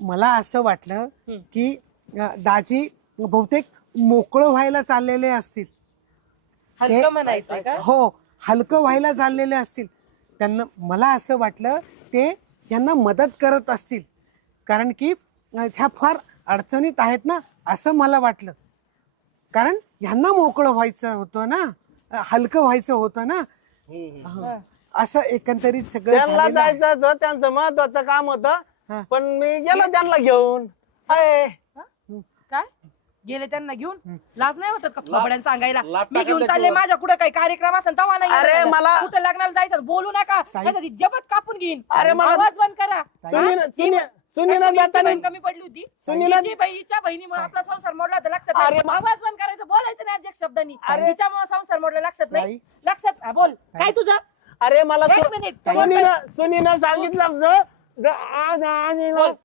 मला असं वाटलं की दाजी बहुतेक मोकळं व्हायला चाललेले असतील. हलकं म्हणायचंय का? हो, हलकं व्हायला चाललेले असतील. त्यांना मला असं वाटलं ते यांना मदत करत असतील, कारण की ह्या फार अडचणीत आहेत ना, असं मला वाटलं. कारण ह्यांना मोकळं व्हायचं होतं ना, हलकं व्हायचं होतं ना. असं एकंदरीत सगळं त्यांना झालेलं आहे. जायचं होतं, त्यांचं महत्वाचं काम हा. होतं, पण मी गेलो त्यांना घेऊन. अय, काय गेले त्यांना घेऊन? लाज नाही वाटत का लाप- थोबड्यानं सांगायला? लाप मी टाका घेऊन चालले, त्याच्यावर. माझ्या कुठं काही कार्यक्रम असेल तेव्हा नाही अरे येणार. मला- कुठं लग्नाला जायचं बोलू नका, ताई- नाहीतर जबत कापून घेईन. अरे मला- आवाज बंद करा. सुनीनं जाताना कमी पडली होती. सुनीला- हिची बहिणीच्या बहिणीमुळे आपला संसार मोडला होता, लक्षात अरे नाही. आवाज बंद करायचं, बोलायचं नाही अध्यक्ष शब्दांनी. अरे- तिच्यामुळे संसार मोडला, लक्षात नाही. ताई- लक्षात हा, बोल काय तुझं? अरे मला एक मिनिट सुनीनं सांगितलं होतं, आज आणि बोल.